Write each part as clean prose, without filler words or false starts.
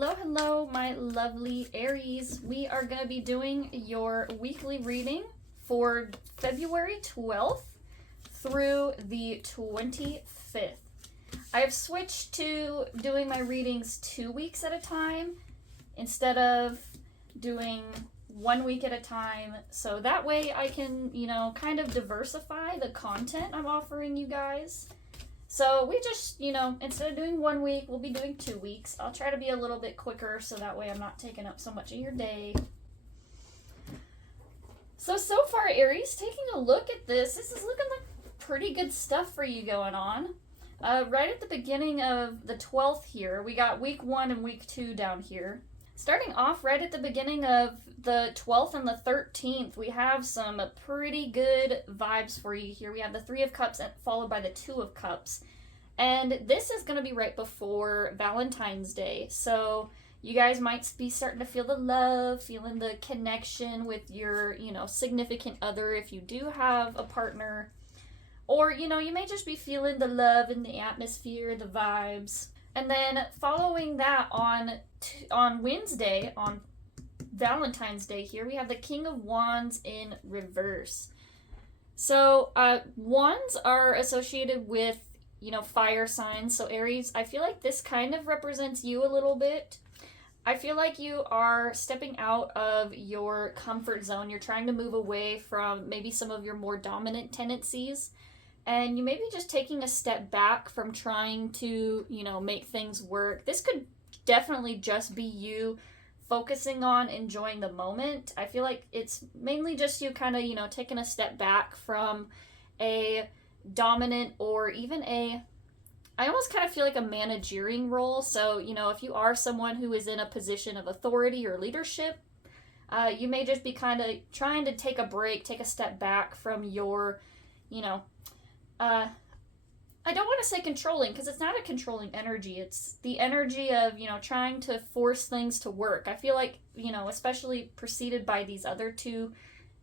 Hello, hello, my lovely Aries. We are going to be doing your weekly reading for February 12th through the 25th. I have switched to doing my readings 2 weeks at a time instead of doing 1 week at a time. So that way I can, kind of diversify the content I'm offering you guys. So we just, instead of doing 1 week, we'll be doing 2 weeks. I'll try to be a little bit quicker so that way I'm not taking up so much of your day. So far, Aries, taking a look at this is looking like pretty good stuff for you going on. Right at the beginning of the 12th here, we got week 1 and week 2 down here. Starting off right at the beginning of the 12th and the 13th, we have some pretty good vibes for you here. We have the 3 of Cups followed by the 2 of Cups. And this is going to be right before Valentine's Day. So you guys might be starting to feel the love, feeling the connection with your, significant other if you do have a partner. Or, you may just be feeling the love in the atmosphere, the vibes. And then following that on Wednesday, on Valentine's Day here, we have the King of Wands in reverse. So wands are associated with, fire signs. So Aries, I feel like this kind of represents you a little bit. I feel like you are stepping out of your comfort zone. You're trying to move away from maybe some of your more dominant tendencies. And you may be just taking a step back from trying to, make things work. This could definitely just be you focusing on enjoying the moment. I feel like it's mainly just you kind of, taking a step back from a dominant or even I almost kind of feel like a managerial role. So, if you are someone who is in a position of authority or leadership, you may just be kind of trying to take a break, take a step back from your, I don't want to say controlling because it's not a controlling energy. It's the energy of, trying to force things to work. I feel like, especially preceded by these other 2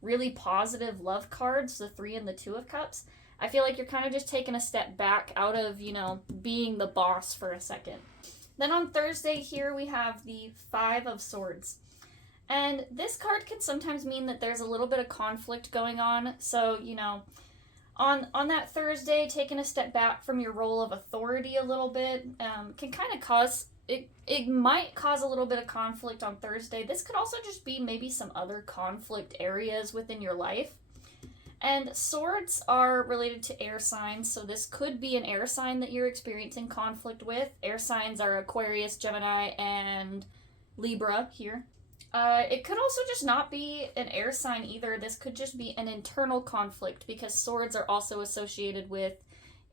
really positive love cards, the 3 and the 2 of Cups, I feel like you're kind of just taking a step back out of, being the boss for a second. Then on Thursday here we have the 5 of Swords. And this card can sometimes mean that there's a little bit of conflict going on. So, on that Thursday, taking a step back from your role of authority a little bit can kind of cause, it might cause a little bit of conflict on Thursday. This could also just be maybe some other conflict areas within your life. And swords are related to air signs, so this could be an air sign that you're experiencing conflict with. Air signs are Aquarius, Gemini, and Libra here. It could also just not be an air sign either. This could just be an internal conflict because swords are also associated with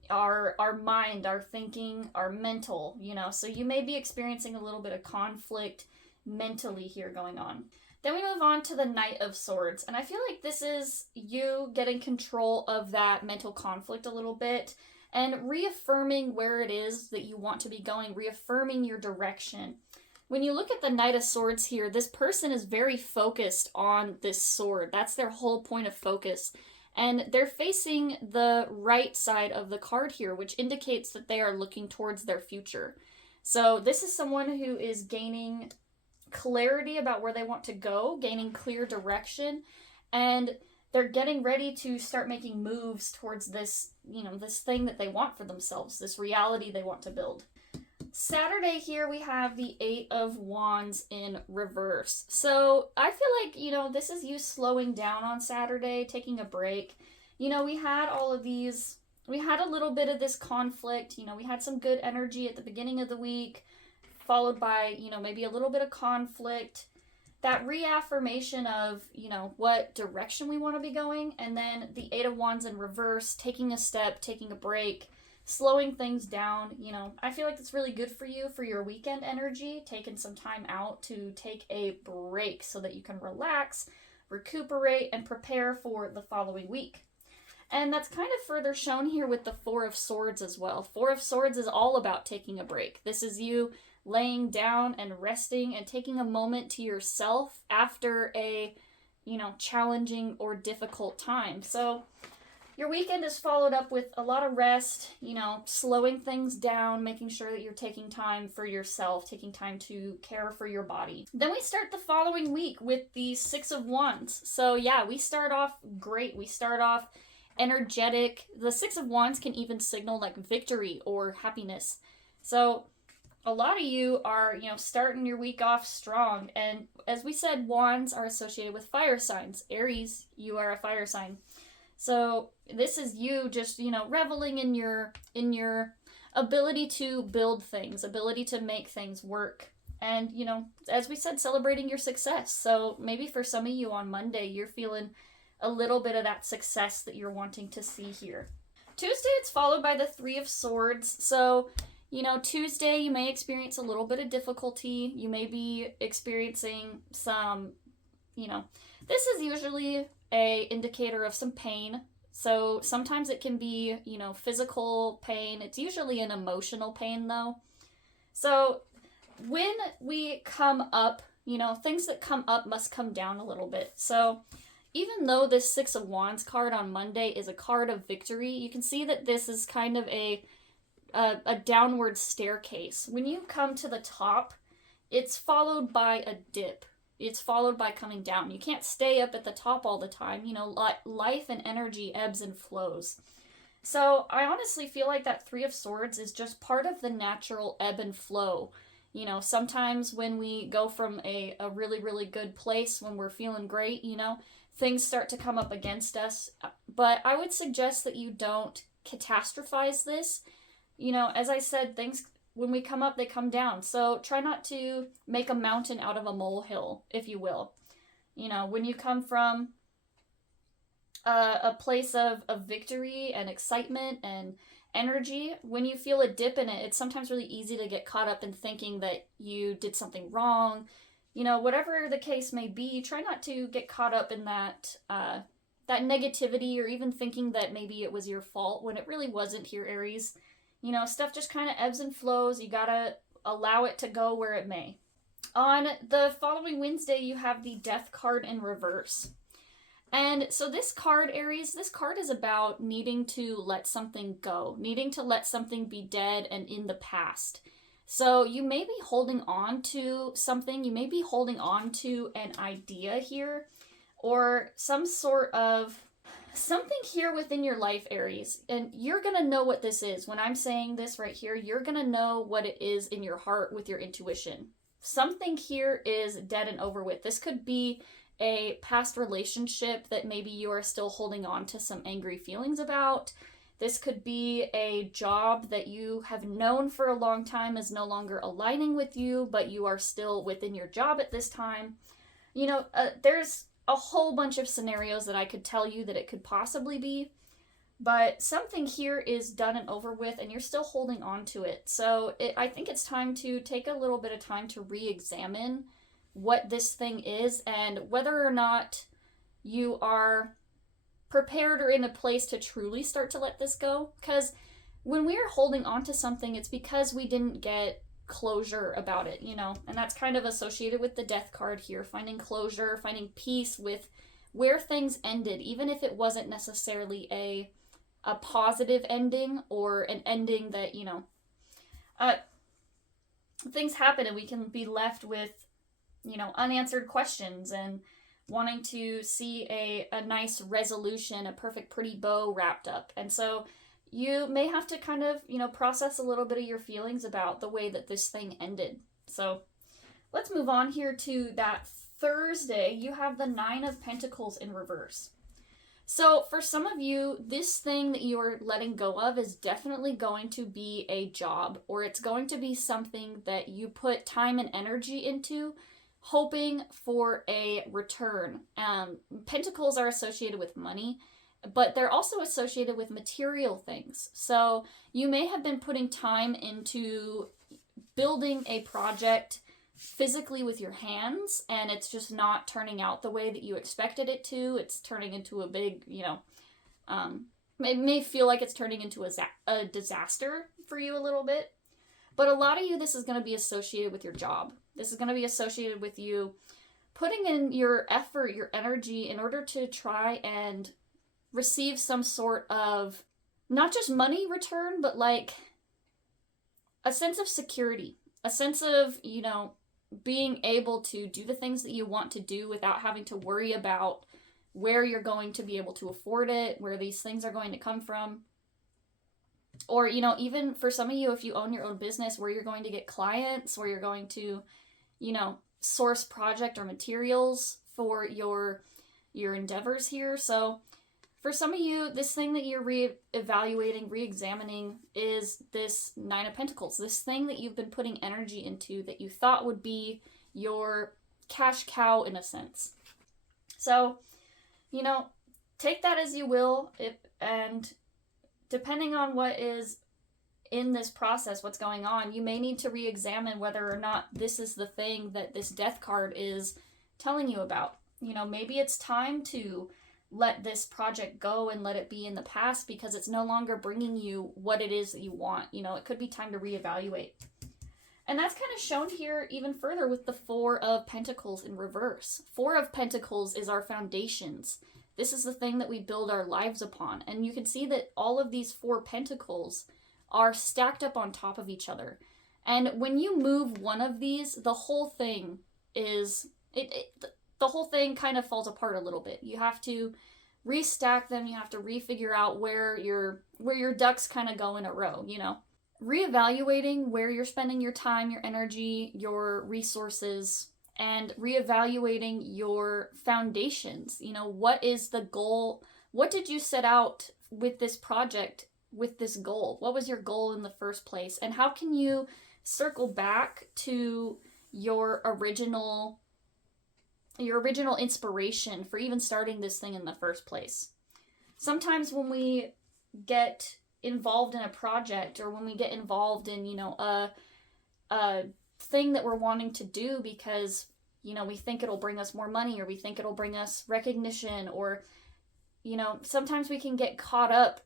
our mind, our thinking, our mental, So you may be experiencing a little bit of conflict mentally here going on. Then we move on to the Knight of Swords. And I feel like this is you getting control of that mental conflict a little bit and reaffirming where it is that you want to be going, reaffirming your direction. When you look at the Knight of Swords here, this person is very focused on this sword. That's their whole point of focus. And they're facing the right side of the card here, which indicates that they are looking towards their future. So this is someone who is gaining clarity about where they want to go, gaining clear direction, and they're getting ready to start making moves towards this, this thing that they want for themselves, this reality they want to build. Saturday here we have the 8 of Wands in reverse. So I feel like, this is you slowing down on Saturday, taking a break. We had all of these, we had a little bit of this conflict, we had some good energy at the beginning of the week, followed by, maybe a little bit of conflict, that reaffirmation of, what direction we want to be going, and then the 8 of Wands in reverse, taking a step, taking a break, slowing things down. I feel like it's really good for you for your weekend energy, taking some time out to take a break so that you can relax, recuperate, and prepare for the following week. And that's kind of further shown here with the 4 of Swords as well. 4 of Swords is all about taking a break. This is you laying down and resting and taking a moment to yourself after a, challenging or difficult time. So Your weekend is followed up with a lot of rest, you know, slowing things down, making sure that you're taking time for yourself, taking time to care for your body. Then we start the following week with the Six of Wands. So yeah, we start off great. We start off energetic. The Six of Wands can even signal like victory or happiness. So a lot of you are, you know, starting your week off strong. And as we said, wands are associated with fire signs. Aries, you are a fire sign. So this is you just, you know, reveling in your ability to build things, ability to make things work. And, you know, as we said, celebrating your success. So maybe for some of you on Monday, you're feeling a little bit of that success that you're wanting to see here. Tuesday, it's followed by the Three of Swords. So, you know, Tuesday, you may experience a little bit of difficulty. You may be experiencing some, you know, this is usually a indicator of some pain. So sometimes it can be, you know, physical pain. It's usually an emotional pain though. So when we come up, you know, things that come up must come down a little bit. So even though this Six of Wands card on Monday is a card of victory, you can see that this is kind of a downward staircase. When you come to the top, it's followed by a dip. It's followed by coming down. You can't stay up at the top all the time. You know, life and energy ebbs and flows. So I honestly feel like that Three of Swords is just part of the natural ebb and flow. You know, sometimes when we go from a really, really good place, when we're feeling great, you know, things start to come up against us. But I would suggest that you don't catastrophize this. You know, as I said, things, when we come up, they come down. So try not to make a mountain out of a molehill, if you will. You know, when you come from a place of victory and excitement and energy, when you feel a dip in it, it's sometimes really easy to get caught up in thinking that you did something wrong. You know, whatever the case may be, try not to get caught up in that negativity, or even thinking that maybe it was your fault when it really wasn't here, Aries. You know, stuff just kind of ebbs and flows. You gotta allow it to go where it may. On the following Wednesday, you have the Death card in reverse. And so this card, Aries, this card is about needing to let something go, needing to let something be dead and in the past. So you may be holding on to something, you may be holding on to an idea here, or some sort of something here within your life, Aries, and you're going to know what this is. When I'm saying this right here, you're going to know what it is in your heart with your intuition. Something here is dead and over with. This could be a past relationship that maybe you are still holding on to some angry feelings about. This could be a job that you have known for a long time is no longer aligning with you, but you are still within your job at this time. You know, there's a whole bunch of scenarios that I could tell you that it could possibly be, but something here is done and over with, and you're still holding on to it. So I think it's time to take a little bit of time to re-examine what this thing is and whether or not you are prepared or in a place to truly start to let this go. Because when we're holding on to something, it's because we didn't get closure about it, you know, and that's kind of associated with the Death card here, finding closure, finding peace with where things ended, even if it wasn't necessarily a positive ending or an ending that, you know, things happen and we can be left with, you know, unanswered questions and wanting to see a nice resolution, a perfect pretty bow wrapped up. And so you may have to kind of, you know, process a little bit of your feelings about the way that this thing ended. So let's move on here to that Thursday. You have the Nine of Pentacles in reverse. So for some of you, this thing that you are letting go of is definitely going to be a job, or it's going to be something that you put time and energy into, hoping for a return. Pentacles are associated with money, but they're also associated with material things. So you may have been putting time into building a project physically with your hands, and it's just not turning out the way that you expected it to. It's turning into a big, you know, it may feel like it's turning into a disaster for you a little bit. But a lot of you, this is going to be associated with your job. This is going to be associated with you putting in your effort, your energy in order to try and receive some sort of, not just money return, but like a sense of security, a sense of, being able to do the things that you want to do without having to worry about where you're going to be able to afford it, where these things are going to come from. Or, even for some of you, if you own your own business, where you're going to get clients, where you're going to, source project or materials for your endeavors here. So for some of you, this thing that you're re-evaluating, re-examining is this Nine of Pentacles, this thing that you've been putting energy into that you thought would be your cash cow in a sense. So, take that as you will, and depending on what is in this process, what's going on, you may need to re-examine whether or not this is the thing that this Death card is telling you about. Maybe it's time to let this project go and let it be in the past because it's no longer bringing you what it is that you want. It could be time to reevaluate. And that's kind of shown here even further with the Four of Pentacles in reverse. Four of Pentacles is our foundations. This is the thing that we build our lives upon. And you can see that all of these four pentacles are stacked up on top of each other. And when you move one of these, the whole thing is, the whole thing kind of falls apart a little bit. You have to restack them. You have to refigure out where your ducks kind of go in a row, Reevaluating where you're spending your time, your energy, your resources, and reevaluating your foundations. What is the goal? What did you set out with this project, with this goal? What was your goal in the first place? And how can you circle back to your original inspiration for even starting this thing in the first place? Sometimes when we get involved in a project, or when we get involved in, a thing that we're wanting to do because, we think it'll bring us more money, or we think it'll bring us recognition, or, sometimes we can get caught up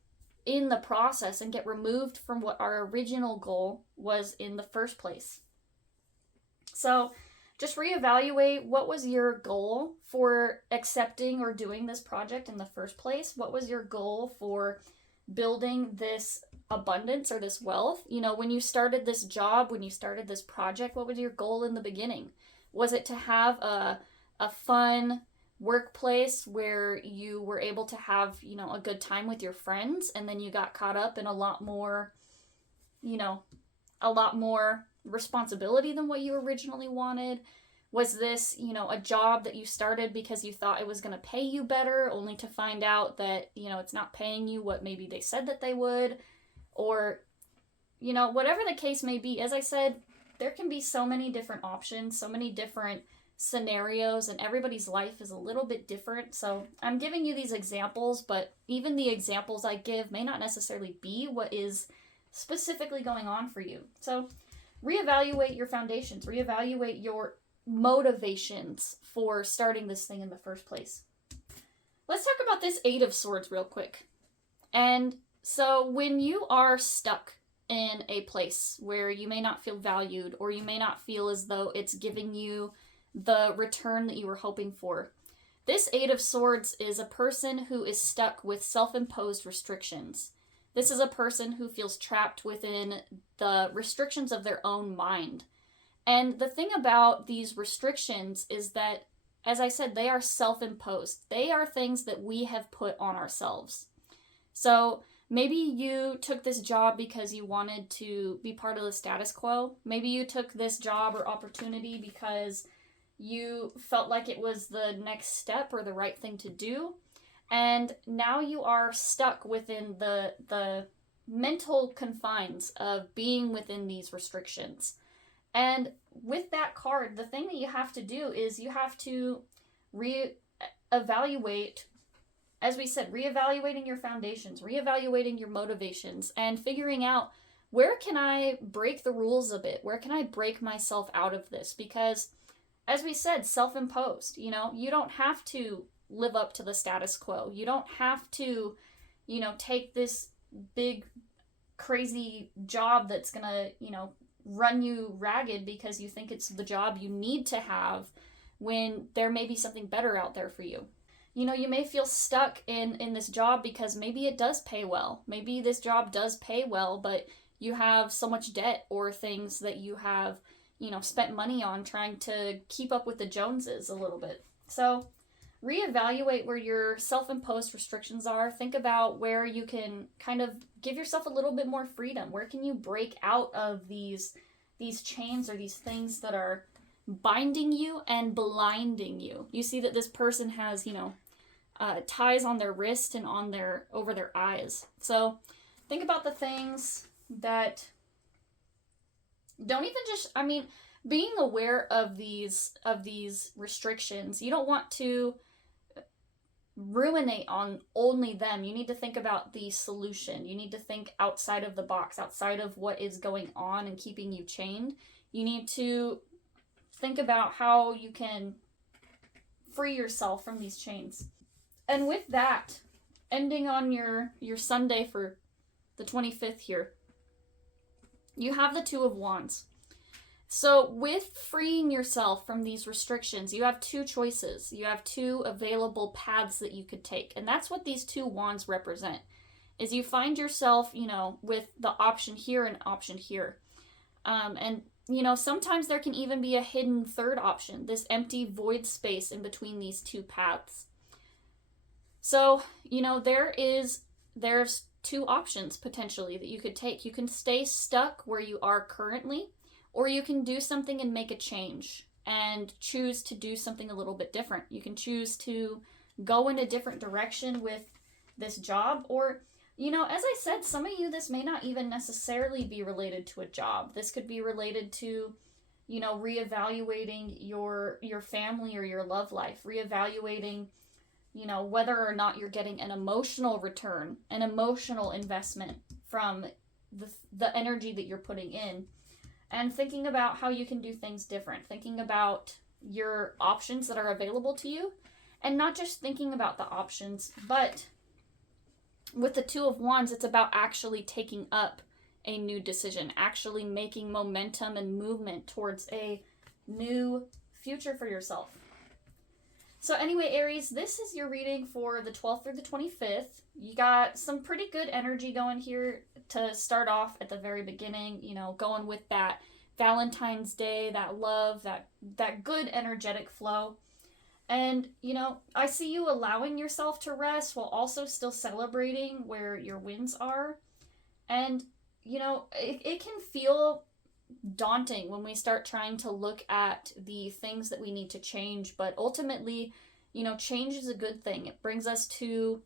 in the process and get removed from what our original goal was in the first place. So just reevaluate, what was your goal for accepting or doing this project in the first place? What was your goal for building this abundance or this wealth? When you started this job, when you started this project, what was your goal in the beginning? Was it to have a fun workplace where you were able to have, a good time with your friends, and then you got caught up in a lot more responsibility than what you originally wanted? Was this, a job that you started because you thought it was going to pay you better, only to find out that, it's not paying you what maybe they said that they would? Or, whatever the case may be, as I said, there can be so many different options, so many different scenarios, and everybody's life is a little bit different. So I'm giving you these examples, but even the examples I give may not necessarily be what is specifically going on for you. So reevaluate your foundations, reevaluate your motivations for starting this thing in the first place. Let's talk about this Eight of Swords real quick. And so when you are stuck in a place where you may not feel valued, or you may not feel as though it's giving you the return that you were hoping for, this Eight of Swords is a person who is stuck with self-imposed restrictions. This is a person who feels trapped within the restrictions of their own mind. And the thing about these restrictions is that, as I said, they are self-imposed. They are things that we have put on ourselves. So maybe you took this job because you wanted to be part of the status quo. Maybe you took this job or opportunity because you felt like it was the next step or the right thing to do. And now you are stuck within the mental confines of being within these restrictions. And with that card, the thing that you have to do is you have to reevaluate, as we said, reevaluating your foundations, reevaluating your motivations, and figuring out, where can I break the rules a bit? Where can I break myself out of this? Because, as we said, self-imposed, you don't have to live up to the status quo. You don't have to, take this big, crazy job that's gonna, run you ragged because you think it's the job you need to have, when there may be something better out there for you. you know, you may feel stuck in this job because maybe it does pay well. Maybe this job does pay well, but you have so much debt or things that you have, you know, spent money on trying to keep up with the Joneses a little bit. So reevaluate where your self-imposed restrictions are. Think about where you can kind of give yourself a little bit more freedom. Where can you break out of these chains or these things that are binding you and blinding you? You see that this person has, you know, ties on their wrist and on their over their eyes. So think about the things that don't even just, I mean, being aware of these restrictions. You don't want to ruminate on only them. You need to think about the solution. You need to think outside of the box, outside of what is going on and keeping you chained. You need to think about how you can free yourself from these chains. And with that, ending on your Sunday for the 25th here, you have the Two of Wands. So with freeing yourself from these restrictions, you have two choices. You have two available paths that you could take. And that's what these two wands represent, is you find yourself, you know, with the option here and option here. And, you know, sometimes there can even be a hidden third option, this empty void space in between these two paths. So, you know, there's two options potentially that you could take. You can stay stuck where you are currently, or you can do something and make a change and choose to do something a little bit different. You can choose to go in a different direction with this job, or, you know, as I said, some of you, this may not even necessarily be related to a job. This could be related to, you know, reevaluating your family or your love life, reevaluating, you know, whether or not you're getting an emotional return, an emotional investment from the energy that you're putting in, and thinking about how you can do things different, thinking about your options that are available to you, and not just thinking about the options, but with the Two of Wands, it's about actually taking up a new decision, actually making momentum and movement towards a new future for yourself. So anyway, Aries, this is your reading for the 12th through the 25th. You got some pretty good energy going here to start off at the very beginning, you know, going with that Valentine's Day, that love, that good energetic flow. And, you know, I see you allowing yourself to rest while also still celebrating where your wins are. And, you know, it can feel daunting when we start trying to look at the things that we need to change, but ultimately, you know, change is a good thing. It brings us to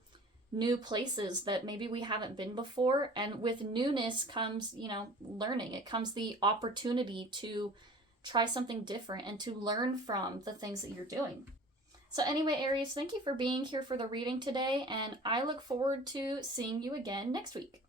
new places that maybe we haven't been before, and with newness comes, you know, learning. It comes the opportunity to try something different and to learn from the things that you're doing. So anyway, Aries, thank you for being here for the reading today, and I look forward to seeing you again next week.